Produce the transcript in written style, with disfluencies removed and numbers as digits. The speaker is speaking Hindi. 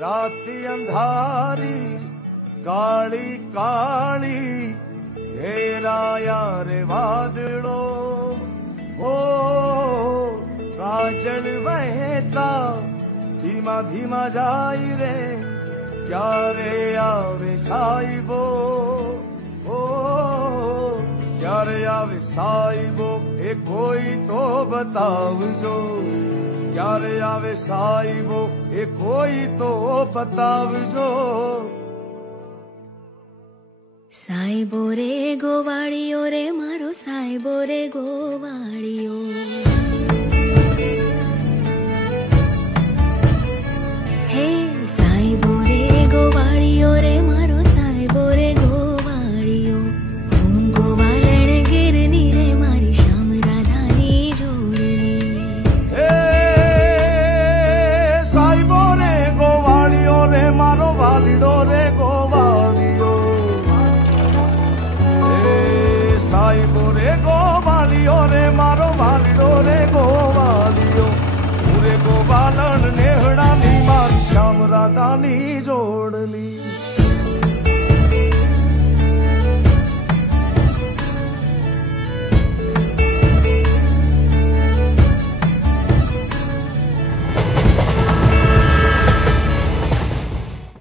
राती अंधारी काली काली घेरा यार वादड़ो हो काजल बहता धीमा धीमा जाई रे क्यारे आवे साहिबो हो क्यारे आवे साहिबो ए कोई तो बताव जो क्यारे आवे साहिबो ए कोई तो बताव जो साहिबो रे गोवाड़ियो रे मारो साहिबो रे गोवाड़ियो हे साहिबो रे गोवाड़ियो रे मारो साहिबो रे गोवाड़ियो हूँ गोवालण गिरनी रे मारी श्याम राधानी जोड़नी साहिबो रे गोवाड़ियो रे मारो वालिडो रे गोवाड़ियो साहिबो रे गो